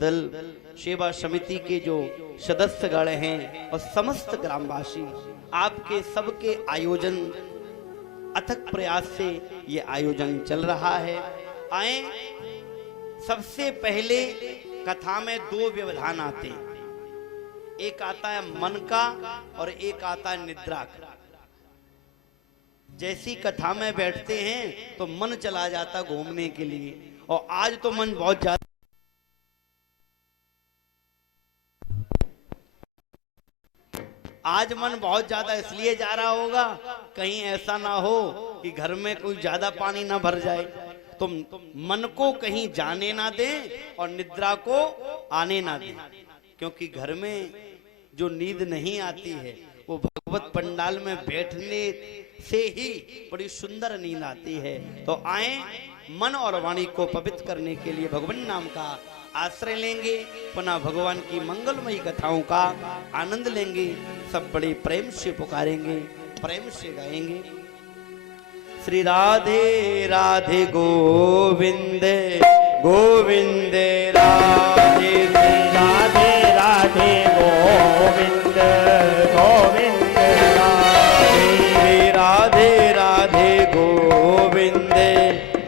दल, सेवा समिति के जो सदस्यगण हैं और समस्त ग्रामवासी, आपके सबके आयोजन अथक प्रयास से ये आयोजन चल रहा है। आए, सबसे पहले कथा में दो व्यवधान आते हैं, एक आता है मन का और एक आता है निद्रा का। जैसी कथा में बैठते हैं तो मन चला जाता घूमने के लिए, और आज तो मन बहुत ज्यादा, आज मन बहुत ज्यादा इसलिए जा रहा होगा कहीं ऐसा ना हो कि घर में कोई ज्यादा पानी ना भर जाए, तो मन को कहीं जाने ना दे और निद्रा को आने ना दे, क्योंकि घर में जो नींद नहीं आती है वो भगवत पंडाल में बैठने से ही बड़ी सुंदर नींद आती है। तो आए, मन और वाणी को पवित्र करने के लिए भगवान नाम का आश्रय लेंगे, पुनः भगवान की मंगलमयी कथाओं का आनंद लेंगे। सब बड़े प्रेम से पुकारेंगे, प्रेम से गाएंगे। श्री राधे राधे गोविंद गोविंद राधे, राधे राधे गोविंद गोविंद राधे, राधे राधे गोविंद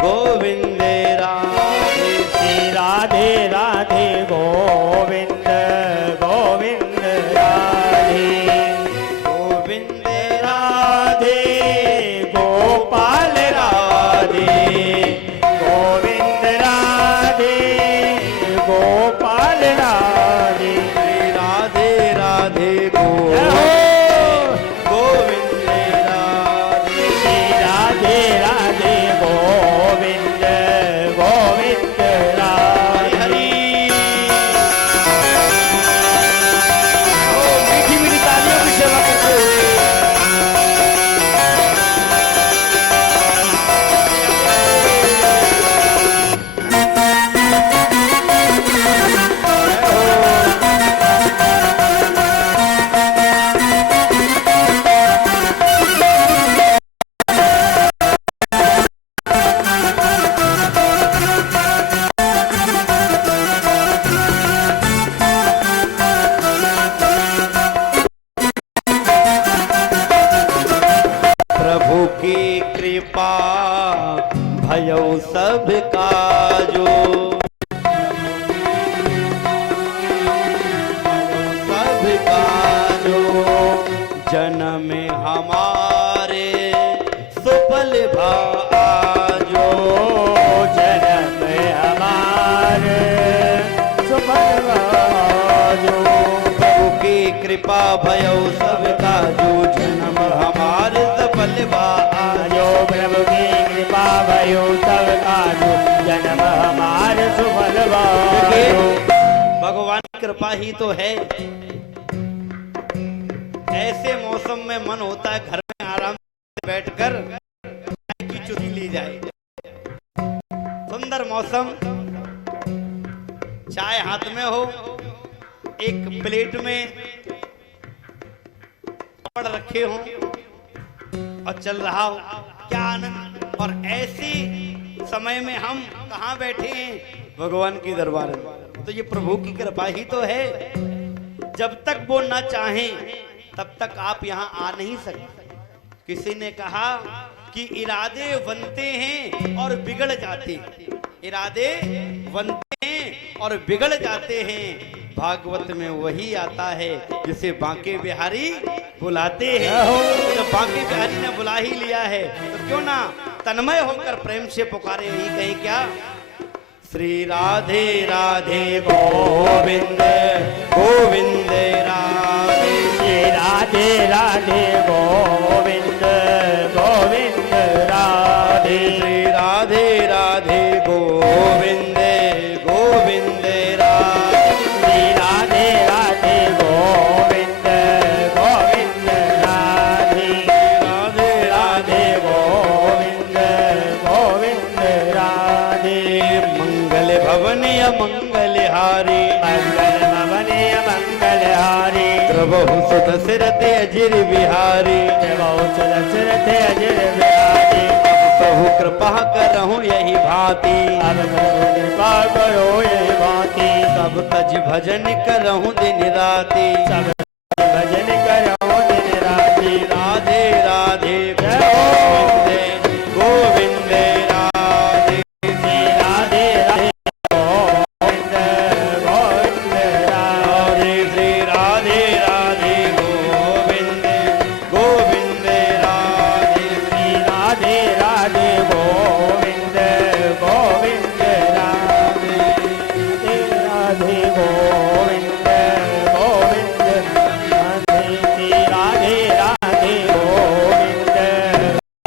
गोविंद राधे, राधे राधे गोविंद गोविंद राधे, गोविंद राधे गोपाल राधे, गोविंद राधे गोपाल राधे, राधे राधे गोविंद राधे, राधे राधे गोविंद गोविंद राधे। हरि मीठी मीठी तालियों की सेवा करते हुए प्रभु की कृपा भयो सब काजो, सब काजो, जन्म हमारे सुफल भाजो, जन्म हमारे सुफल भाजो, प्रभु की कृपा भयो सब काजो, जन्म हमारे सफल भाजो, प्रभु की कृपा भयो सब काजो, जन्म हमारे सुफल भाजो। भगवान की कृपा ही तो है। ऐसे मौसम में मन होता है घर में आराम से बैठकर चाय की चुस्की ली जाए। सुंदर मौसम, चाय हाथ में हो, एक प्लेट में पापड़ रखे हो और चल रहा हो, क्या आनंद। और ऐसे समय में हम कहाँ बैठे हैं? भगवान की दरबार में। तो ये प्रभु की कृपा ही तो है। जब तक वो ना चाहें तब तक आप यहाँ आ नहीं सकते। किसी ने कहा कि इरादे बनते हैं और बिगड़ जाते हैं, इरादे बनते हैं और बिगड़ जाते हैं। भागवत में वही आता है जिसे बांके बिहारी बुलाते हैं। जब बांके बिहारी ने बुला ही लिया है तो क्यों ना तन्मय होकर प्रेम से पुकारे, यही कहीं क्या? श्री राधे राधे गोविंद गोविंद राधे, श्री राधे राधे गोविंद गोविंद राधे, श्री राधे राधे गोविंद गोविंद राधे, श्री राधे राधे गोविंद गोविंद राधे, राधे राधे गोविंद गोविंद राधे। मंगल भवन या मंगलहारी, मंगल भवन मंगलहारी, प्रभु सुत सिरते अजिर बिहारी, बहुत दशरथ अजर बिहारी। प्रभु कृपा करहूं यही भांति, अब प्रभु कृपा करो ये भांति, सब सब तज भजन करहूं दिन राति, सब भजन करो दिन राति। राधे राधे गोविंदे गोविंदे राधे राधे राधे गोविंद गोविंद राधे श्री राधे राधे गोविंदे गोविंदे राधे श्री राधे राधे गोविंद गोविंद राधे राधे गोविंद गोविंद राधे श्री राधे राधे गोविंद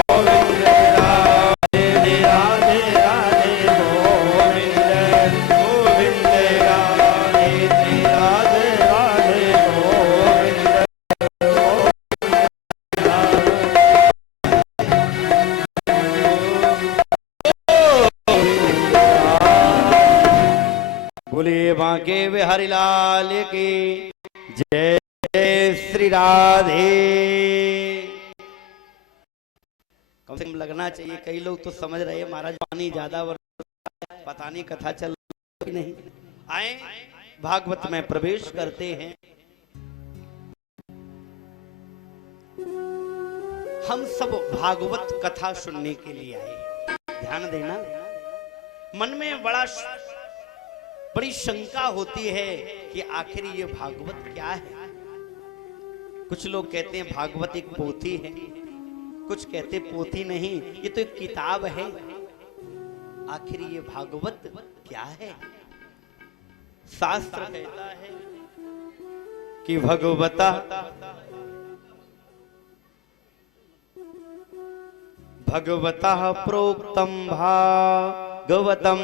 गोविंद राधे राधे राधे गोविंद गोविंद राधे श्री राधे राधे गोविंद बोले बांके बिहारी लाल की जय। जय श्री राधे। कम से कम लगना चाहिए, कई लोग तो समझ रहे हैं महाराज पानी ज्यादा पता नहीं कथा चल रही नहीं। आए भागवत में प्रवेश करते हैं। हम सब भागवत कथा सुनने के लिए आए। ध्यान देना, मन में बड़ी शंका होती है कि आखिर ये भागवत क्या है। कुछ लोग कहते हैं भागवत एक पोथी है, कुछ कहते पोथी नहीं, ये तो एक किताब है। आखिर ये भागवत क्या है। शास्त्र कहता है कि भगवता भगवतः प्रोक्तम भागवतम,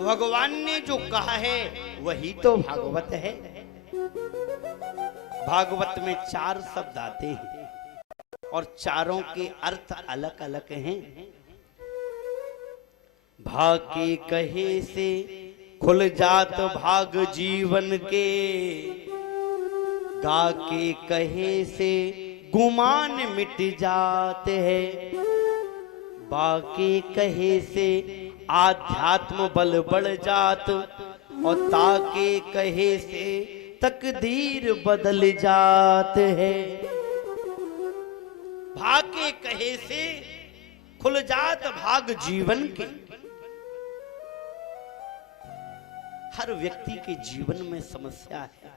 भगवान ने जो कहा है वही तो भागवत है। भागवत में 4 शब्द आते हैं और चारों के अर्थ अलग अलग हैं। भाग के कहे से खुल जात भाग जीवन के, गा के कहे से गुमान मिट जाते हैं, बाके कहे से आध्यात्म बल बढ़ जात, और ताके कहे से तकदीर बदल जात है। भाग के कहे से खुल जात भाग जीवन के। हर व्यक्ति के जीवन में समस्या है।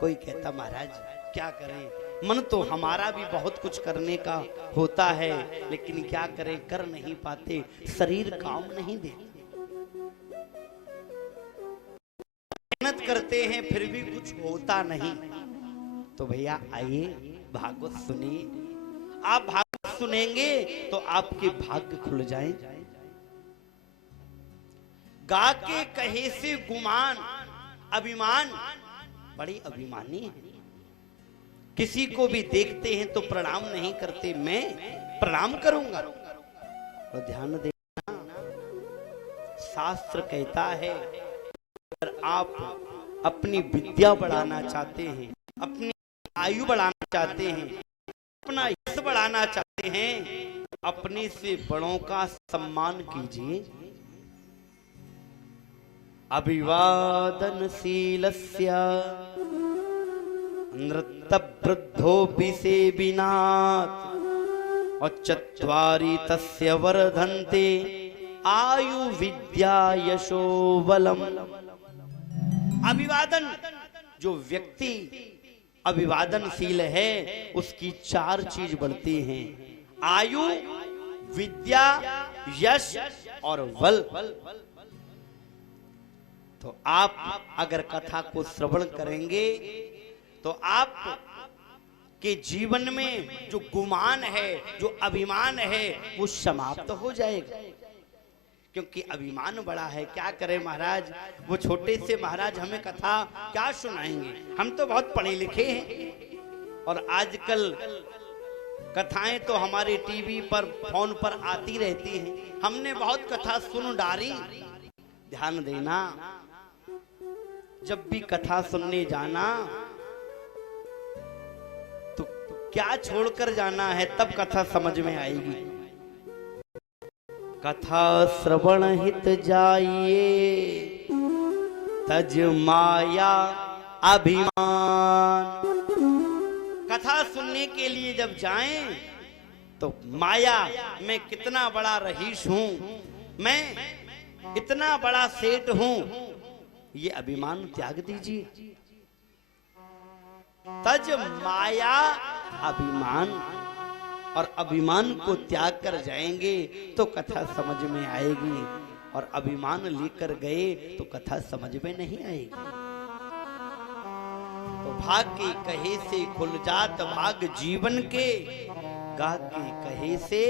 कोई कहता महाराज क्या करें, मन तो हमारा भी बहुत कुछ करने का होता है, लेकिन क्या करें, कर नहीं पाते, शरीर काम नहीं देते, मेहनत करते हैं फिर भी कुछ होता नहीं। तो भैया आइए भागवत सुनिए। आप भागवत सुनेंगे तो आपके भाग्य खुल जाएं। गा के कहे से गुमान, अभिमान, बड़ी अभिमानी है। किसी को भी देखते हैं तो प्रणाम नहीं करते, मैं प्रणाम करूंगा। तो ध्यान देना, शास्त्र कहता है अगर आप अपनी विद्या बढ़ाना चाहते हैं, अपनी आयु बढ़ाना चाहते हैं, अपना यश बढ़ाना चाहते हैं, अपने से बड़ों का सम्मान कीजिए। अभिवादनशीलस्य नृत्तवृद्धोऽपि सेविनात्, और चत्वारि तस्य वर्धन्ते आयु विद्या यशो बलम। अभिवादन, जो व्यक्ति अभिवादनशील है उसकी 4 चीज बढ़ती हैं, आयु, विद्या, यश और बल। तो आप अगर कथा को श्रवण करेंगे तो आप के जीवन में जो गुमान है, जो अभिमान है, वो समाप्त हो जाएगा। क्योंकि अभिमान बड़ा है। क्या करें महाराज, वो छोटे से महाराज हमें कथा क्या सुनाएंगे। हम तो बहुत पढ़े लिखे हैं और आजकल कथाएं तो हमारे टीवी पर, फोन पर आती रहती हैं। हमने बहुत कथा सुन डाली। ध्यान देना, जब भी कथा सुनने जाना तो क्या छोड़कर जाना है, तब कथा समझ में आएगी। कथा श्रवण हित जाइए, तज माया अभिमान। कथा सुनने के लिए जब जाएं तो माया मैं कितना बड़ा रईस हूं, मैं इतना बड़ा सेठ हूं, ये अभिमान त्याग दीजिए। तज माया अभिमान, और अभिमान को त्याग कर जाएंगे तो कथा समझ में आएगी, और अभिमान लेकर गए तो कथा समझ में नहीं आएगी। तो भाग के कहे से खुल जात भाग जीवन के, गा के कहे से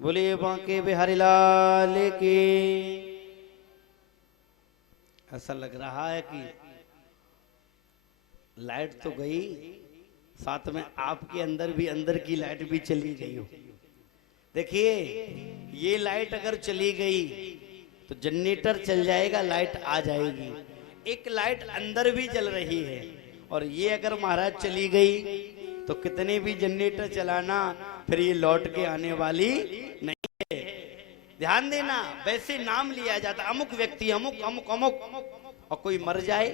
बोले बांके बिहारी लाल की। ऐसा लग रहा है कि लाइट तो गई, साथ में आपके अंदर की लाइट भी चली गई हो। देखिए ये लाइट अगर चली गई तो जनरेटर चल जाएगा, लाइट आ जाएगी। एक लाइट अंदर भी जल रही है, और ये अगर महाराज चली गई तो कितने भी जनरेटर चलाना, फिर ये लौट के आने वाली नहीं है। ध्यान देना, वैसे नाम लिया जाता अमुक व्यक्ति अमुक अमुक अमुक, और कोई मर जाए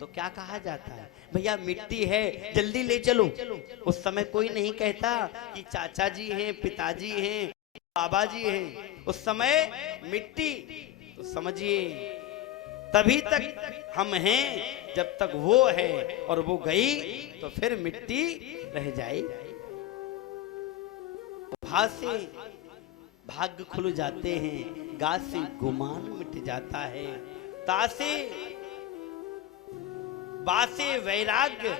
तो क्या कहा जाता है, भैया मिट्टी है जल्दी ले चलो। उस समय कोई नहीं कहता कि चाचा जी हैं, पिताजी हैं, बाबा जी हैं। उस समय मिट्टी, तो समझिए तभी तक हम हैं जब तक वो है, और वो गई तो फिर मिट्टी रह जाएगी। भा से भाग्य खुल जाते हैं, गा से गुमान मिट जाता है, ता से बा से वैराग्य,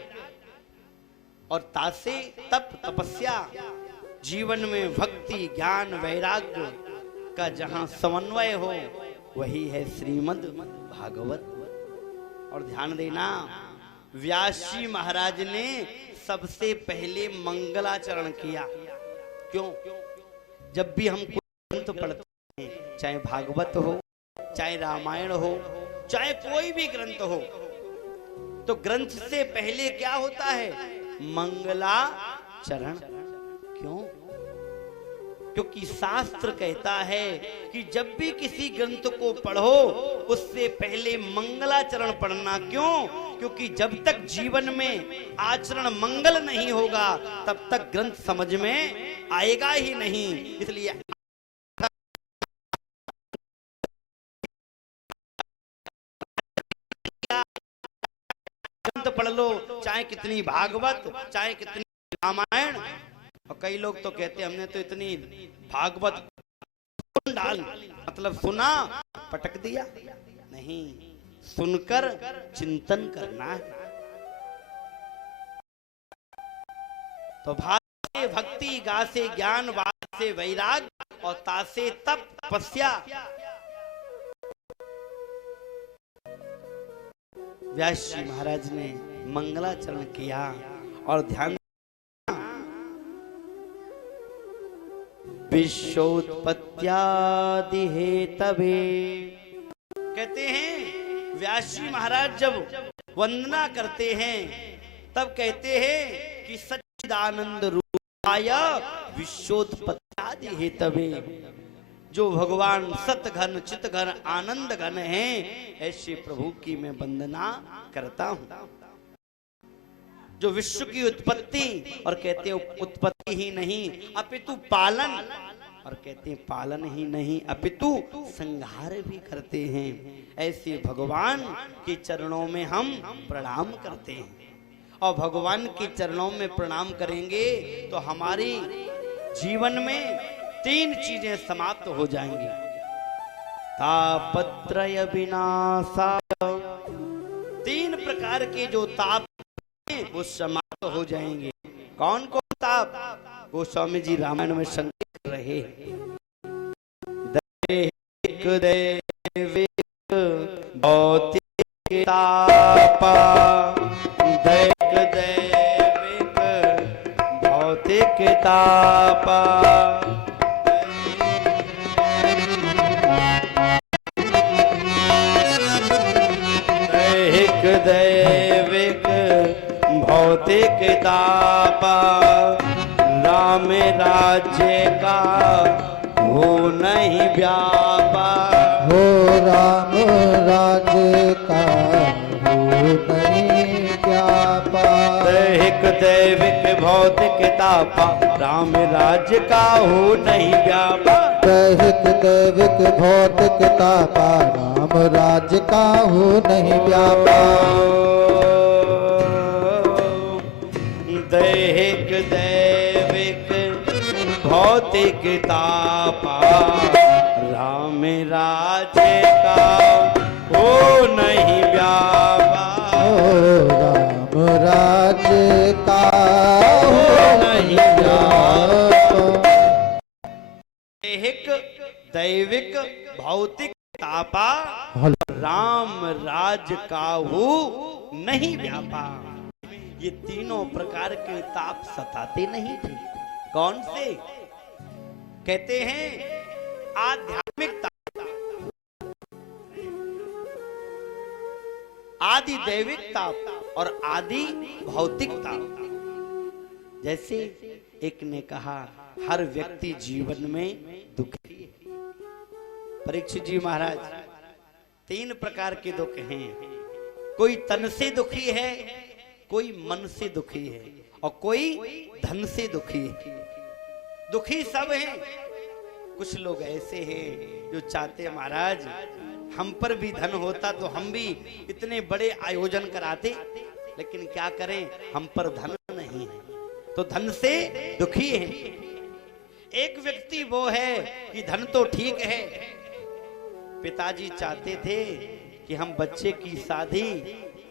और ता से तप तपस्या। जीवन में भक्ति ज्ञान वैराग्य का जहां समन्वय हो वही है श्रीमद् भागवत। और ध्यान देना, व्यास जी महाराज ने सबसे पहले मंगलाचरण किया। क्यों? जब भी हम कोई ग्रंथ पढ़ते हैं, चाहे भागवत हो, चाहे रामायण हो, चाहे कोई भी ग्रंथ हो, तो ग्रंथ से पहले क्या होता है? मंगलाचरण। क्यों? क्योंकि शास्त्र कहता है कि जब भी किसी ग्रंथ को पढ़ो उससे पहले मंगलाचरण पढ़ना। क्यों? क्योंकि जब तक जीवन में आचरण मंगल नहीं होगा तब तक ग्रंथ समझ में आएगा ही नहीं। इसलिए ग्रंथ पढ़ लो, चाहे कितनी भागवत, चाहे कितनी रामायण। और कई लोग तो कहते हैं हमने तो इतनी भागवत डाल, मतलब सुना पटक दिया। नहीं, सुनकर चिंतन करना है। तो भाग से भक्ति, गा से ज्ञान, वाद से वैराग, और ता से तप तपस्या। व्यास जी महाराज ने मंगलाचरण किया। और ध्यान, विश्वोत्पत्त्यादि हेतवे, कहते हैं व्यास जी महाराज जब वंदना करते हैं तब कहते हैं कि सच्चिदानंद रूपाय विश्वोत्पत्त्यादि हेतवे। जो भगवान सत घन चित घन आनंद घन हैं, ऐसे प्रभु की मैं वंदना करता हूं। जो विश्व की उत्पत्ति, और कहते हैं उत्पत्ति ही नहीं अपितु पालन, और कहते हैं पालन ही नहीं अपितु संहार भी करते हैं। ऐसे भगवान के चरणों में हम प्रणाम करते हैं। और भगवान के चरणों में प्रणाम करेंगे तो हमारी जीवन में 3 चीजें समाप्त हो जाएंगी। तापत्रय विनाशाय, 3 प्रकार के जो ताप वो समाप्त हो जाएंगे। कौन कौन ताप? गोस्वामी जी रामायण में संकेत कर रहे हैं। दैहिक दैविक भौतिक ताप, दैहिक दैविक भौतिक ताप, दैहिक भौतिक तापा, राम राज्य का हो नहीं व्यापा। हो राम राज्य का हो नहीं व्यापा। दैहिक दैविक भौतिक तापा, राम राज्य का हो नहीं व्यापा। दैहिक दैविक भौतिक तापा, राम राज्य का हो नहीं व्यापा। दैहिक दैविक भौतिक तापा, राम राज्य का हो नहीं व्यापा। हो राम राज्य का हो नहीं व्यापा। दैहिक दैविक भौतिक तापा, राम राज्य का हो नहीं व्यापा। ये तीनों प्रकार के ताप सताते नहीं थे। कौन से? कहते हैं आध्यात्मिक ताप, आदि दैविक ताप और आदि भौतिक ताप। जैसे एक ने कहा हर व्यक्ति जीवन में दुखी है। परीक्षित जी महाराज, तीन प्रकार के दुख हैं। कोई तन से दुखी है, कोई मन से दुखी है और कोई धन से दुखी है। दुखी सब हैं। कुछ लोग ऐसे हैं जो चाहते हैं महाराज हम पर भी धन होता तो हम भी इतने बड़े आयोजन कराते, लेकिन क्या करें हम पर धन नहीं है, तो धन से दुखी है। एक व्यक्ति वो है कि धन तो ठीक है, पिताजी चाहते थे कि हम बच्चे की शादी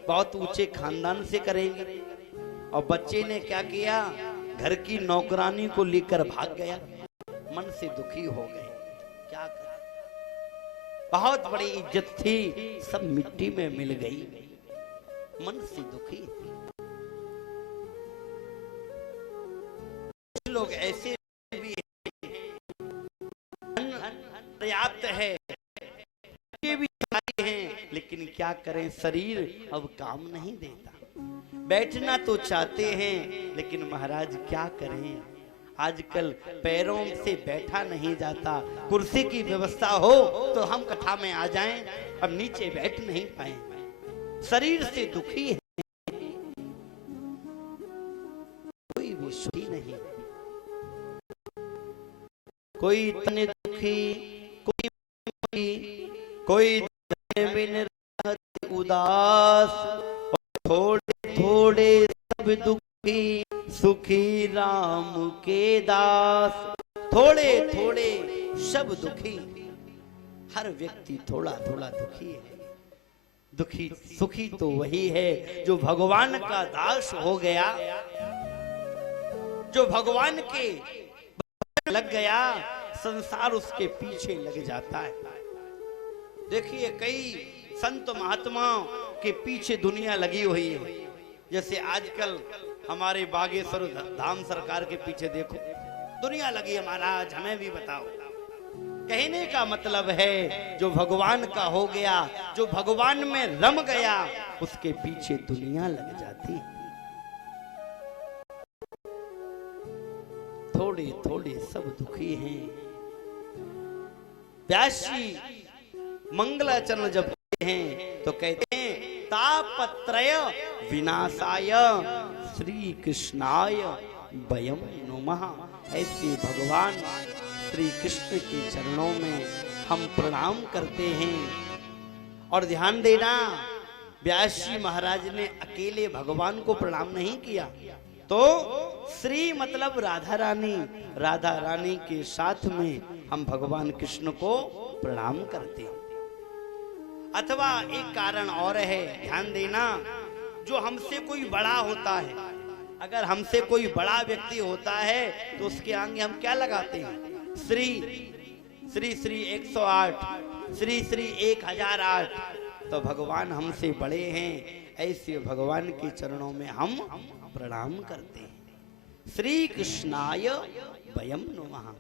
बहुत ऊंचे खानदान से करेंगे और बच्चे ने क्या किया, घर की नौकरानी को लेकर भाग गया। मन से दुखी हो गए। क्या करें, बहुत बड़ी इज्जत थी, सब मिट्टी में मिल गई। मन से दुखी। कुछ लोग ऐसे भी पर्याप्त है, ये भी हैं, लेकिन क्या करें शरीर अब काम नहीं देता। बैठना तो चाहते हैं, लेकिन महाराज क्या करें, आजकल पैरों से बैठा नहीं जाता। कुर्सी की व्यवस्था हो तो हम कथा में आ जाएं, अब नीचे बैठ नहीं पाए। शरीर से दुखी है, कोई भी सुखी नहीं, कोई इतने दुखी, कोई बिन रहत उदास, थोड़े थोड़े सब दुखी, सुखी राम के दास। थोड़े थोड़े सब दुखी, हर व्यक्ति थोड़ा थोड़ा दुखी है। दुखी सुखी तो वही है जो भगवान का दास हो गया, जो भगवान के लग गया, संसार उसके पीछे लग जाता है। देखिए कई संत महात्माओं के पीछे दुनिया लगी हुई है। जैसे आजकल हमारे बागेश्वर धाम सरकार के पीछे देखो दुनिया लगी है। महाराज हमें भी बताओ। कहने का मतलब है जो भगवान का हो गया, जो भगवान में रम गया, उसके पीछे दुनिया लग जाती है। थोड़े थोड़े सब दुखी हैं। व्यास जी मंगलाचरण जब कहते हैं तो कहते हैं तापत्रय विनाशाय श्री कृष्णाय वयम नुमः। ऐसे भगवान श्री कृष्ण के चरणों में हम प्रणाम करते हैं। और ध्यान देना, व्यास जी महाराज ने अकेले भगवान को प्रणाम नहीं किया, तो श्री मतलब राधा रानी, राधा रानी के साथ में हम भगवान कृष्ण को प्रणाम करते हैं। अथवा एक कारण और है, ध्यान देना, जो हमसे कोई बड़ा होता है, अगर हमसे कोई बड़ा व्यक्ति होता है तो उसके आगे हम क्या लगाते हैं, श्री श्री श्री 108, श्री श्री 1008। तो भगवान हमसे बड़े हैं, ऐसे भगवान के चरणों में हम प्रणाम करते हैं। श्री कृष्णाय वयम नुमः।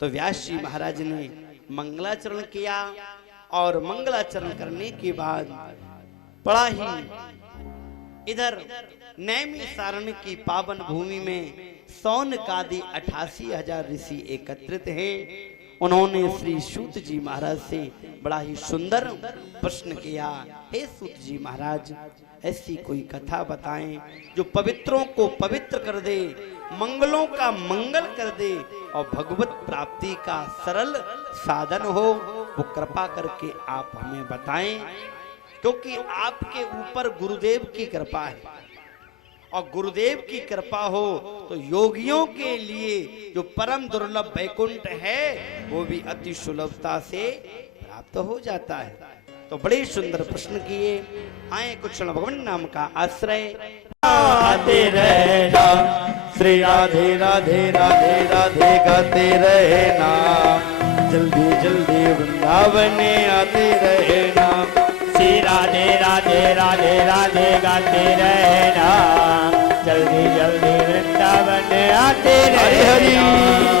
तो व्यास जी महाराज ने मंगलाचरण किया और मंगलाचरण करने के बाद बड़ा ही इधर नैमी सारण की पावन भूमि में सौन कादि 88,000 ऋषि एकत्रित हैं। उन्होंने श्री सूत जी महाराज से बड़ा ही सुंदर प्रश्न किया, हे सूत जी महाराज, ऐसी कोई कथा बताएं जो पवित्रों को पवित्र कर दे, मंगलों का मंगल कर दे और भगवत प्राप्ति का सरल साधन हो, वो कृपा करके आप हमें बताएं, क्योंकि आपके ऊपर गुरुदेव की कृपा है और गुरुदेव की कृपा हो तो योगियों के लिए जो परम दुर्लभ वैकुंठ है वो भी अति सुलभता से प्राप्त हो जाता है। तो बड़े सुंदर प्रश्न किए। आए कुछ क्षण भगवान नाम का आश्रय आते रहना, श्री राधे राधे राधे राधे गाते रहना, जल्दी जल्दी वृंदावन आते रहना, श्री राधे राधे राधे राधे गाते रहना, जल्दी जल्दी वृंदावन आते हरि हरि। रहना।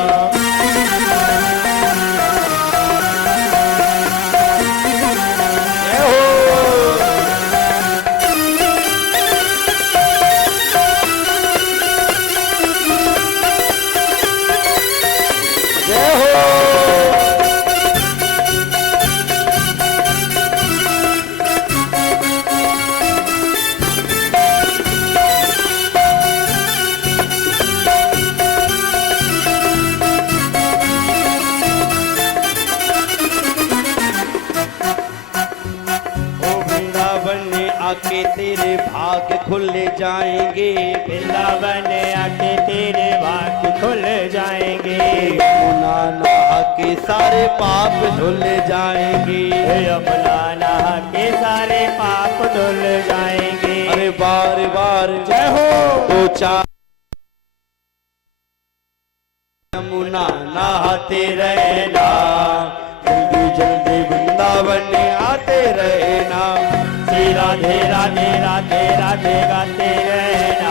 आके तेरे भाग खुल जाएंगे, वृंदावन आके तेरे भाग खुल जाएंगे, यमुना नहा के सारे पाप धुल जाएंगे, यमुना नहा के सारे पाप धुल जाएंगे। अरे बार बार जय हो तो चार यमुना नहाते रहना, जल्दी जल्दी वृंदावन आते रहना, श्री राधे राधे राधे राधे गाते रहना।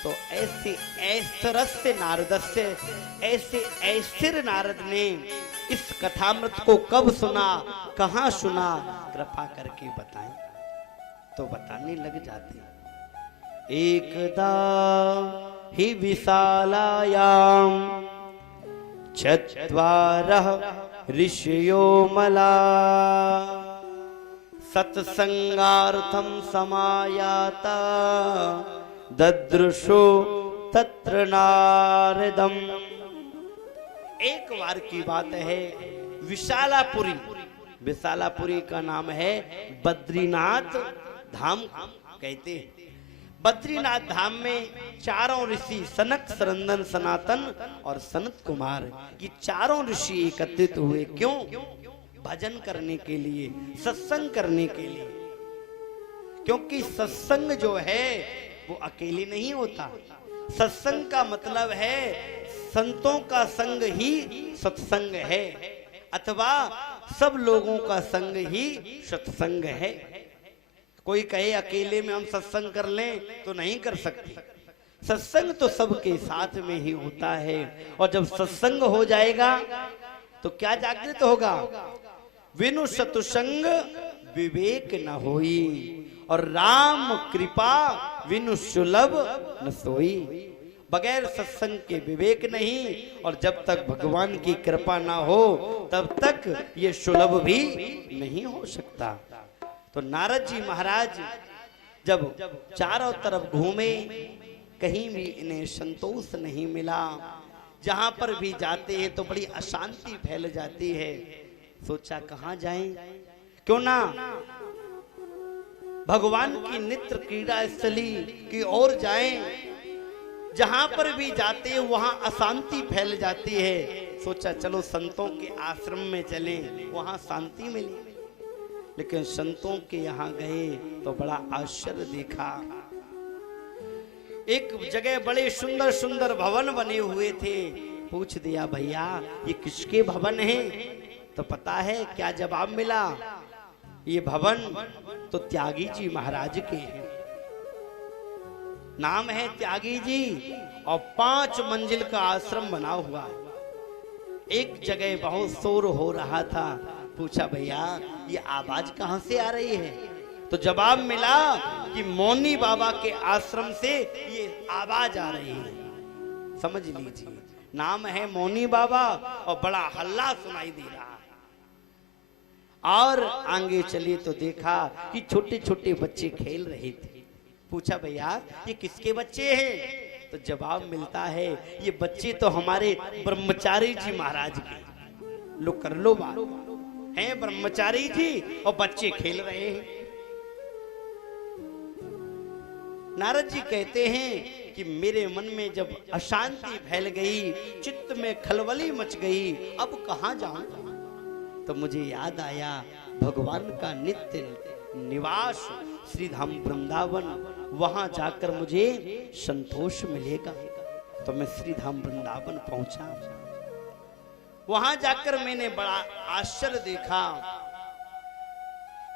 तो ऐसे ऐसरस्य नारदस्य, ऐसे ऐसिर नारद ने इस कथामृत को कब सुना, कहां सुना, कृपा करके बताएं। तो बताने लग जाते। एकदा हि विशालायाम चत्वारः ऋषयो मला सत्संगार्थम समायाता ददृशो तत्र नारदम। एक बार की बात है, विशालापुरी, विशालापुरी का नाम है बद्रीनाथ धाम कहते हैं। बद्रीनाथ धाम में चारों ऋषि सनक, सनंदन, सनातन और सनत कुमार, ये चारों ऋषि एकत्रित हुए। क्यों? भजन करने के लिए, सत्संग करने के लिए। क्योंकि सत्संग जो है वो अकेले नहीं होता। सत्संग का मतलब है संतों का संग ही सत्संग है, अथवा सब लोगों का संग ही सत्संग है। कोई कहे अकेले में हम सत्संग कर लें तो नहीं कर सकते। सत्संग तो सबके साथ में ही होता है। और जब सत्संग हो जाएगा तो क्या जागृत होगा? विनु सतुसंग विवेक न होई, और राम कृपा विनु सुलभ न सोई। बगैर सत्संग के विवेक नहीं, और जब तक भगवान की कृपा ना हो तब तक ये सुलभ भी नहीं हो सकता। तो नारद जी महाराज जब चारों तरफ घूमे, कहीं भी इन्हें संतोष नहीं मिला। जहां पर भी जाते हैं तो बड़ी अशांति फैल जाती है। सोचा कहां जाएं, क्यों ना भगवान की नित्य क्रीड़ा स्थली की ओर जाएं। जहां पर भी जाते हैं वहां अशांति फैल जाती है। सोचा चलो संतों के आश्रम में चलें, वहां शांति मिली। लेकिन संतों के यहाँ गए तो बड़ा आश्चर्य देखा। एक जगह बड़े सुंदर सुंदर भवन बने हुए थे। पूछ दिया भैया ये किसके भवन हैं? तो पता है क्या जवाब मिला? ये भवन तो त्यागी जी महाराज के हैं। नाम है त्यागी जी, और 5 मंजिल का आश्रम बना हुआ है। एक जगह बहुत शोर हो रहा था। पूछा भैया ये आवाज कहां से आ रही है? तो जवाब मिला कि मौनी बाबा के आश्रम से ये आवाज आ रही है। समझ लीजिए, नाम है मौनी बाबा और बड़ा हल्ला सुनाई दे रहा है। और आगे चले तो देखा कि छोटे छोटे बच्चे खेल रहे थे। पूछा भैया ये किसके बच्चे हैं? तो जवाब मिलता है ये बच्चे तो हमारे ब्रह्मचारी जी महाराज के। लो कर लो बात, हैं ब्रह्मचारी जी और बच्चे खेल रहे हैं। नारद जी कहते हैं कि मेरे मन में जब अशांति फैल गई, चित्त में खलबली मच गई, अब कहां जाऊं? तो मुझे याद आया भगवान का नित्य निवास श्री धाम वृंदावन, वहां जाकर मुझे संतोष मिलेगा। तो मैं श्री धाम वृंदावन पहुंचा। वहां जाकर मैंने बड़ा आश्चर्य देखा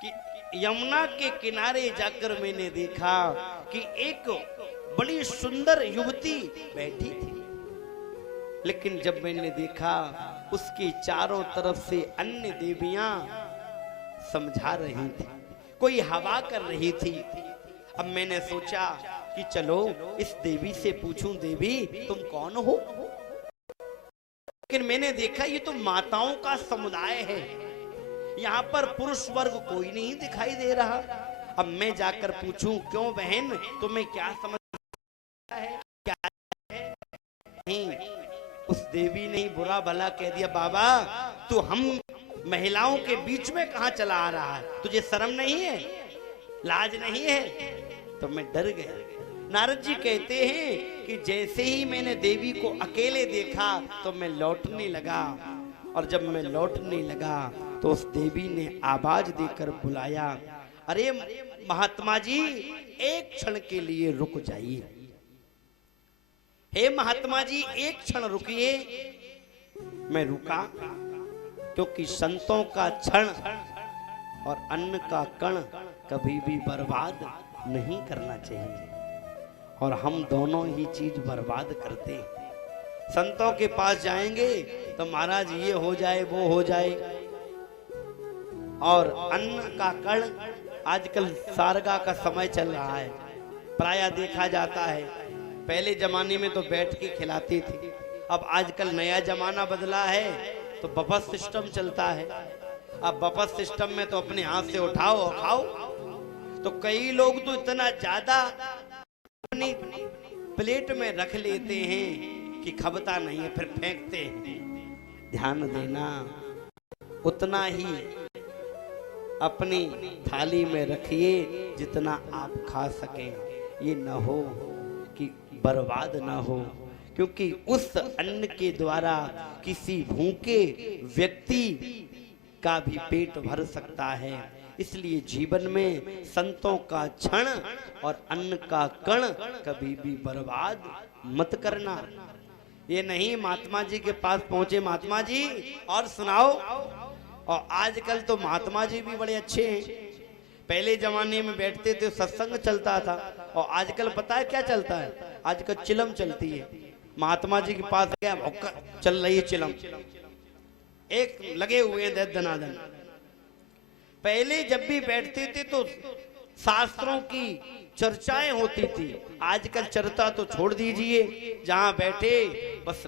कि यमुना के किनारे जाकर मैंने देखा कि एक बड़ी सुंदर युवती बैठी थी। लेकिन जब मैंने देखा उसके चारों तरफ से अन्य देवियां समझा रही थी, कोई हवा कर रही थी। अब मैंने सोचा कि चलो इस देवी से पूछूं, देवी तुम कौन हो? लेकिन मैंने देखा ये तो माताओं का समुदाय है, यहाँ पर पुरुष वर्ग कोई नहीं दिखाई दे रहा। अब मैं जाकर पूछूं क्यों बहन तुम्हें क्या समझ है, क्या है? नहीं, उस देवी ने बुरा भला कह दिया, बाबा तू हम महिलाओं के बीच में कहां चला आ रहा है? तुझे शर्म नहीं है, लाज नहीं है? तो मैं डर गया। नारद जी कहते हैं कि जैसे ही मैंने देवी को अकेले देखा तो मैं लौटने लगा, और जब मैं लौटने लगा तो उस देवी ने आवाज देकर बुलाया, अरे महात्मा जी एक क्षण के लिए रुक जाइए। हे महात्मा जी एक क्षण रुकिए। मैं रुका क्योंकि संतों का क्षण और अन्न का कण कभी भी बर्बाद नहीं करना चाहिए। और हम दोनों ही चीज बर्बाद करते हैं। संतों के पास जाएंगे तो महाराज ये हो जाए वो हो जाए, और अन्न का कण, आजकल सारगा का समय चल रहा है, प्रायः देखा जाता है। पहले जमाने में तो बैठ के खिलाती थी, अब आजकल नया जमाना बदला है तो बफे सिस्टम चलता है। अब बफे सिस्टम में तो अपने हाथ से उठाओ और खाओ। तो कई लोग तो इतना ज्यादा अपनी प्लेट में रख लेते हैं कि खबता नहीं है, फिर फेंकते हैं। ध्यान देना, उतना ही अपनी थाली में रखिए जितना आप खा सकें, ये न हो कि बर्बाद ना हो, क्योंकि उस अन्न के द्वारा किसी भूखे व्यक्ति का भी पेट भर सकता है। इसलिए जीवन में संतों का क्षण और अन्न का कण कभी भी बर्बाद मत करना। ये नहीं महात्मा जी के पास पहुंचे, महात्मा जी और सुनाओ। और आजकल तो महात्मा जी भी बड़े अच्छे हैं। पहले जमाने में बैठते थे सत्संग चलता था, और आजकल पता है क्या चलता है? आजकल चिलम चलती है। महात्मा जी के पास क्या चल रही है? चिलम एक लगे हुए हैं दनादन। पहले जब भी बैठते थे तो शास्त्रों की चर्चाएं होती थी। आजकल चर्चा तो छोड़ दीजिए, जहां बैठे बस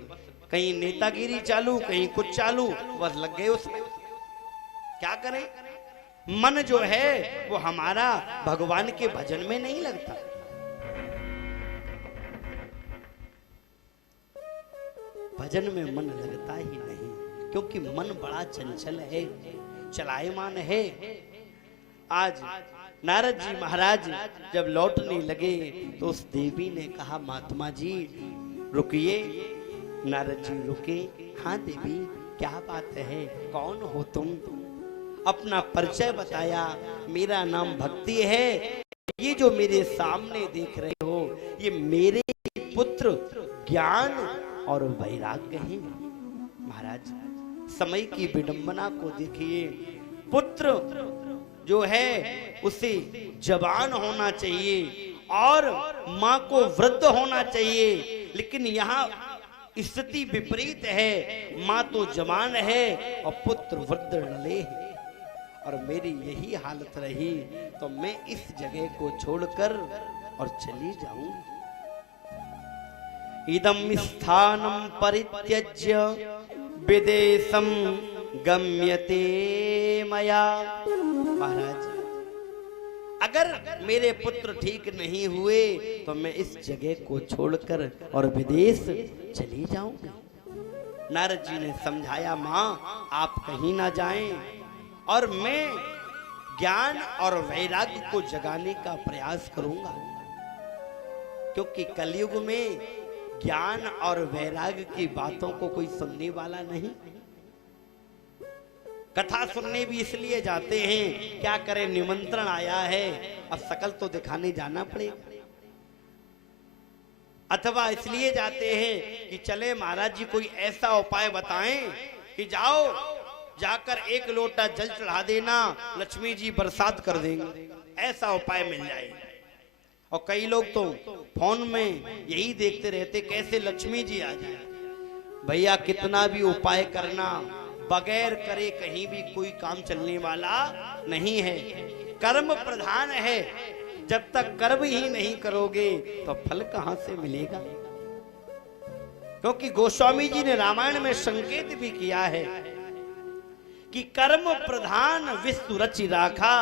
कहीं नेतागिरी चालू, कहीं कुछ चालू, बस लग गए उसमें। क्या करें? मन जो है वो हमारा भगवान के भजन में नहीं लगता। भजन में मन लगता ही नहीं, क्योंकि मन बड़ा चंचल है, चलायमान है। आज नारद जी महाराज जब लौटने लगे तो उस देवी ने कहा, महात्मा जी रुकिए। नारद जी रुके। हाँ देवी, क्या बात है, कौन हो तुम? अपना परिचय बताया। मेरा नाम भक्ति है, ये जो मेरे सामने देख रहे हो ये मेरे पुत्र ज्ञान और वैराग्य हैं। महाराज समय की विडंबना को देखिए। पुत्र जो है उसे जवान होना चाहिए और माँ को वृद्ध होना चाहिए, लेकिन यहाँ स्थिति विपरीत है। माँ तो जवान है और पुत्र वृद्ध डले है। और मेरी यही हालत रही तो मैं इस जगह को छोड़कर और चली जाऊंगी। इदम स्थानम परित्यज्य विदेशम गम्यते मया। महाराज अगर मेरे पुत्र ठीक नहीं हुए तो मैं इस जगह को छोड़कर और विदेश चली जाऊंगी। नारद जी ने समझाया, माँ आप कहीं ना जाएं और मैं ज्ञान और वैराग्य को जगाने का प्रयास करूंगा, क्योंकि कलयुग में ज्ञान और वैराग्य की बातों को कोई सुनने वाला नहीं। कथा सुनने भी इसलिए जाते हैं, क्या करें, निमंत्रण आया है, अब शकल तो दिखाने जाना पड़ेगा। अथवा इसलिए जाते हैं कि चले महाराज जी कोई ऐसा उपाय बताएं कि जाओ जाकर एक लोटा जल चढ़ा देना, लक्ष्मी जी बरसात कर देंगे, ऐसा उपाय मिल जाएगा। और कई लोग तो फोन में यही देखते रहते कैसे लक्ष्मी जी आ जाए। भैया कितना भी उपाय करना, बगैर करे कहीं भी कोई काम चलने वाला नहीं है। कर्म प्रधान है, जब तक कर्म ही नहीं करोगे तो फल कहां से मिलेगा? क्योंकि गोस्वामी जी ने रामायण में संकेत भी किया है कि कर्म प्रधान विश्व रचि राखा,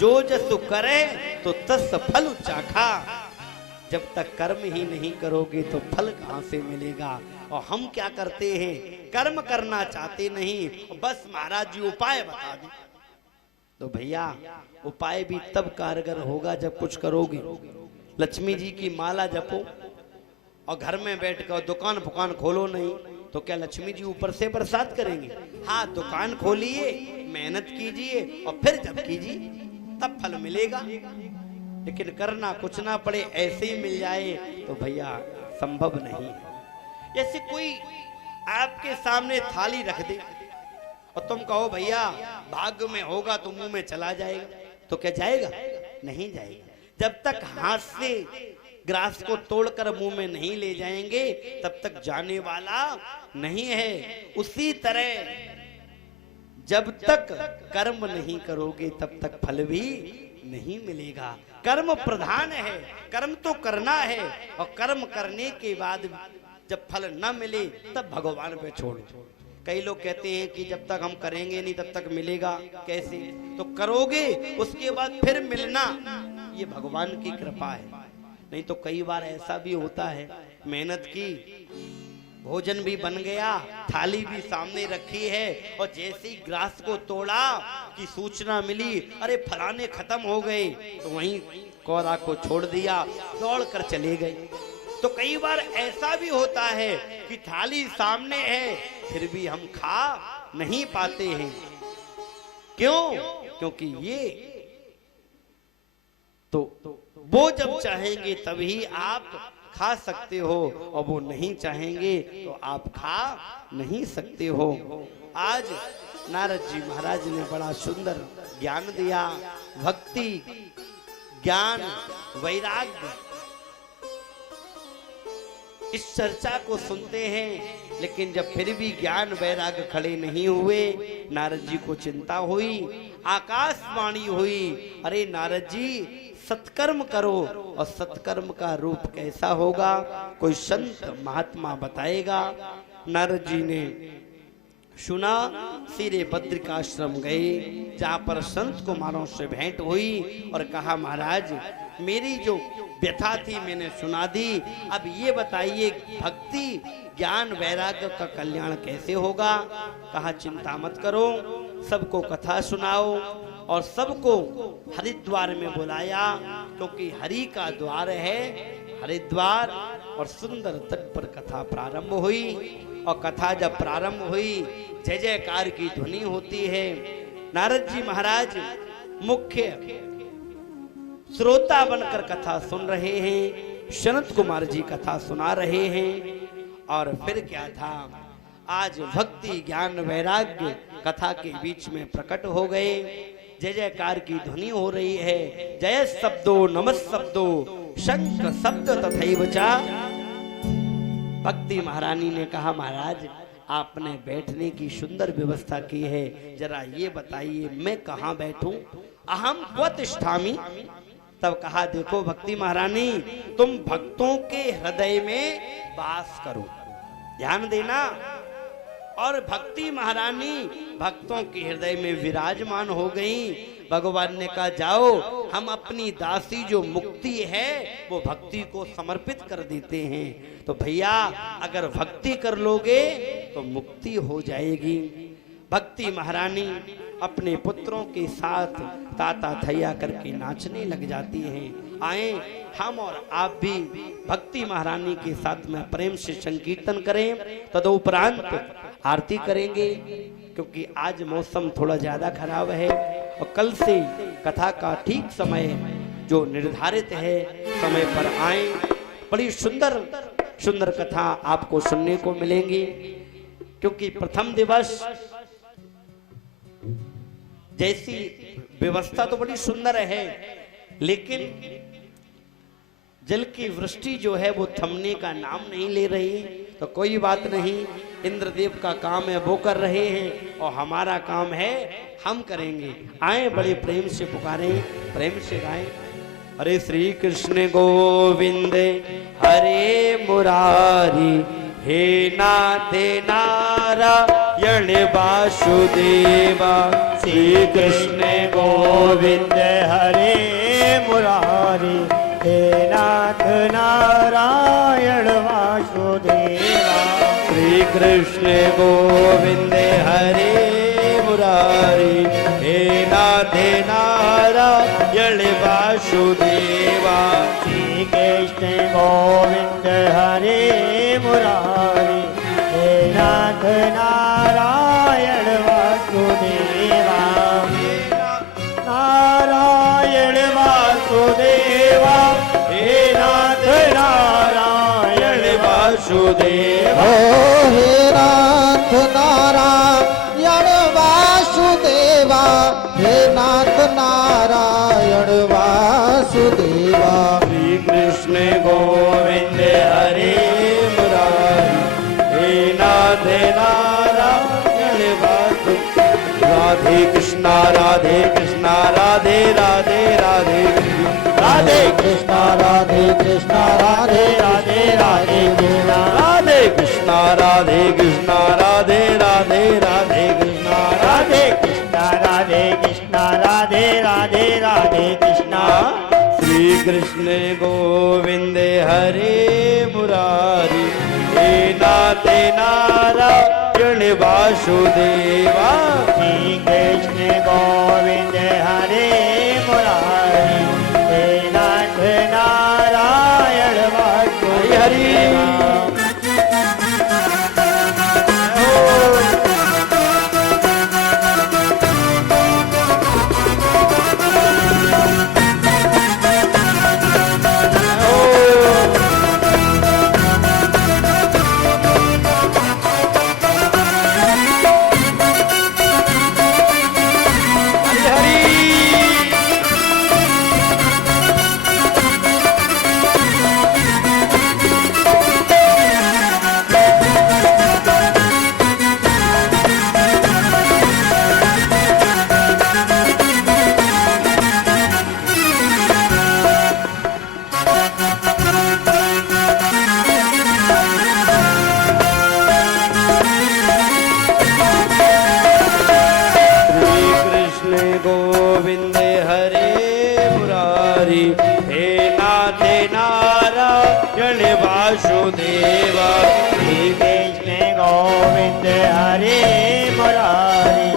जो जसु करे तो तस फल चाखा। जब तक कर्म ही नहीं करोगे तो फल कहां से मिलेगा? और हम क्या करते हैं, कर्म करना चाहते नहीं, बस महाराज जी उपाय बता दें। तो भैया उपाय भी तब कारगर होगा जब कुछ करोगे। लक्ष्मी जी की माला जपो और घर में बैठकर दुकान फुकान खोलो नहीं, तो क्या लक्ष्मी जी ऊपर से बरसात करेंगे? हाँ, दुकान खोलिए, मेहनत कीजिए और फिर जब कीजिए तब फल मिलेगा। लेकिन करना कुछ ना पड़े, ऐसे ही मिल जाए तो भैया संभव नहीं है। जैसे कोई आपके सामने थाली रख दे और तुम कहो भैया भाग्य में होगा तो मुंह में चला जाएगा, तो क्या जाएगा? नहीं जाएगा। जब तक हाथ से ग्रास को तोड़कर मुंह में नहीं ले जाएंगे तब तक जाने वाला नहीं है। उसी तरह जब तक कर्म नहीं करोगे तब तक फल भी नहीं मिलेगा। कर्म प्रधान है, कर्म तो करना है, और कर्म करने के बाद जब फल न मिले तब भगवान पे छोड़। कई लोग कहते हैं कि जब तक हम करेंगे नहीं तब तक मिलेगा कैसे, तो करोगे उसके बाद फिर मिलना, ये भगवान की कृपा है। नहीं तो कई बार ऐसा भी होता है, मेहनत की, भोजन भी बन गया, थाली भी सामने रखी है, और जैसे ही ग्रास को तोड़ा कि सूचना मिली अरे फलाने खत्म हो गए, तो वहीं कौरा को छोड़ दिया, दौड़ कर चले गए। तो कई बार ऐसा भी होता है कि थाली सामने है फिर भी हम खा नहीं पाते हैं। क्यों? क्योंकि ये तो वो जब चाहेंगे तभी आप खा सकते हो, और वो नहीं चाहेंगे तो आप खा नहीं सकते हो। आज नारद जी महाराज ने बड़ा सुंदर ज्ञान दिया, भक्ति, ज्ञान, वैराग्य। इस चर्चा को सुनते हैं, लेकिन जब फिर भी ज्ञान वैराग्य खड़े नहीं हुए, नारद जी को चिंता हुई, आकाशवाणी हुई, अरे नारद जी सत्कर्म करो। और सत्कर्म का रूप कैसा होगा, कोई संत महात्मा बताएगा। नारद जी ने सुना, सीधे बद्रिकाश्रम गए, जहां पर संत कुमारों से भेंट हुई और कहा महाराज मेरी जो व्यथा थी मैंने सुना दी, अब ये बताइए भक्ति, ज्ञान, वैराग्य का कल्याण कैसे होगा। कहा चिंता मत करो, सबको कथा सुनाओ, और सबको हरिद्वार में बुलाया, क्योंकि हरि का द्वार है हरिद्वार। और सुंदर तट पर कथा प्रारंभ हुई, और कथा जब प्रारंभ हुई जय जयकार की ध्वनि होती है। नारद जी महाराज मुख्य श्रोता बनकर कथा सुन रहे हैं, सनत कुमार जी कथा सुना रहे हैं। और फिर क्या था, आज भक्ति, ज्ञान, वैराग्य कथा के बीच में प्रकट हो गए। जय जयकार की ध्वनि हो रही है, जय शब्दो नमः शब्दो शंख शब्द तथैव चा। भक्ति महारानी ने कहा महाराज आपने बैठने की सुंदर व्यवस्था की है, जरा ये बताइए मैं कहाँ बैठूं, अहम क्व तिष्ठामि। तब कहा देखो भक्ति महारानी, तुम भक्तों के हृदय में वास करो, ध्यान देना। और भक्ति महारानी भक्तों के हृदय में विराजमान हो गई। भगवान ने कहा जाओ, हम अपनी दासी जो मुक्ति है वो भक्ति को समर्पित कर देते हैं। तो भैया अगर भक्ति कर लोगे तो मुक्ति हो जाएगी। भक्ति महारानी अपने पुत्रों के साथ ताता थैया करके नाचने लग जाती हैं। आए हम और आप भी भक्ति महारानी के साथ में प्रेम से संकीर्तन करें, तदुपरांत आरती करेंगे, क्योंकि आज मौसम थोड़ा ज्यादा खराब है और कल से कथा का ठीक समय जो निर्धारित है समय पर आए। बड़ी सुंदर सुंदर कथा आपको सुनने को मिलेंगी, क्योंकि प्रथम दिवस जैसी व्यवस्था तो बड़ी सुंदर है, लेकिन जल की वृष्टि जो है वो थमने का नाम नहीं ले रही। तो कोई बात नहीं, इंद्रदेव का काम है वो कर रहे हैं और हमारा काम है हम करेंगे। आए बड़े प्रेम से पुकारें, प्रेम से गाएं। हरे श्री कृष्ण गोविंद हरे मुरारी, हे नाथ नारायण वासुदेवा। श्री कृष्ण गोविंद हरे मुरारी, हे नाथ नारायण वासुदेवा। श्री कृष्ण गोविंद हरे मुरारी, हे नाथ नारायण वासुदेवा। श्री कृष्ण गोविंद हरे मुरारी, हे नाथ नारायण वासुदेवा। नारायण वासुदेवा, हे नाथ नारायण वासुदेवा। हे नाथ नारायण वासुदेवा, हे नाथ नारायण वासुदेवा। श्री कृष्ण गो राधे कृष्णा राधे कृष्णा राधे राधे राधे राधे कृष्णा राधे कृष्णा राधे राधे राधे कृष्णा राधे कृष्णा राधे कृष्णा राधे राधे राधे कृष्णा राधे कृष्णा राधे कृष्णा राधे राधे राधे कृष्णा श्री कृष्ण गोविंद हरे मुरारी हे नाथे नारायण वासुदेवा श्री कृष्ण गोविंद हरे मुरारी हे नाथ नारायण वासुदेवा गोविंद हरे मुरारी हे नाथे नारायण वासुदेवा श्री कृष्ण गोविंद हरे मुरारी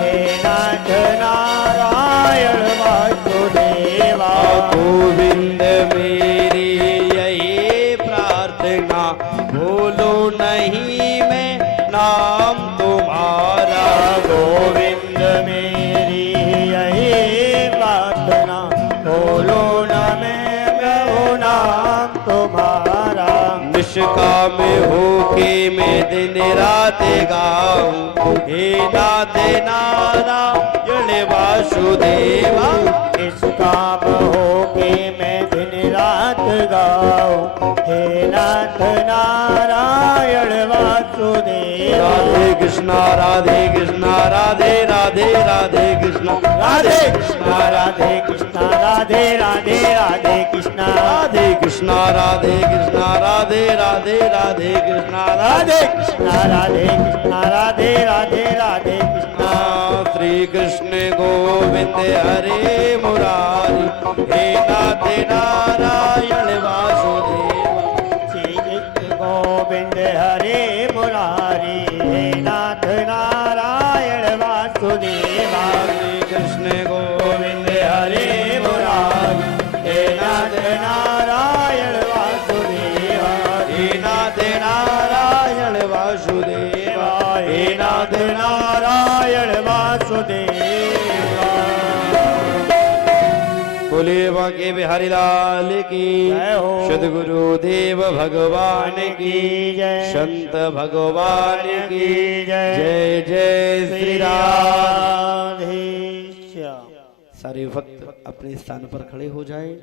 हे नाथ नारायण वासुदेवा गोविंद मेरी यही प्रार्थना भूलो नहीं मैं नाम तुम्हारा गोविंद मेरी यही प्रार्थना बोलो न मैं गो नाम तुम्हारा निष्काम होके मैं दिन रात गाऊं हे नाथे नारायण वासुदेवा इस काम होके मैं दिन रात गाऊं हे नाथ नारायण वासुदेवा राधे कृष्णा राधे कृष्णा राधे राधे राधे कृष्णा राधे कृष्णा राधे कृष्णा राधे राधे राधे कृष्णा राधे कृष्णा राधे कृष्णा राधे राधे राधे कृष्णा राधे कृष्णा राधे कृष्णा राधे राधे राधे कृष्णा श्री कृष्ण गोविंद हरे मुरारी हे नाथे नारायण वासुदेवा श्री कृष्ण गोविंद हरे मुरारी हे नाथ नारायण वासुदेवा श्री कृष्ण गोविंद हरे मुरारी हे नाथ नारायण वासुदेवा हे नाथे नारायण वासुदेवा हे नाथ नारायण वासुदेवा बोले बांके बिहारी लाल की जय हो। सद्गुरु देव भगवान की जय संत भगवान की जय जय जय श्री राम राधेश्याम। सारे भक्त अपने स्थान पर खड़े हो जाएं।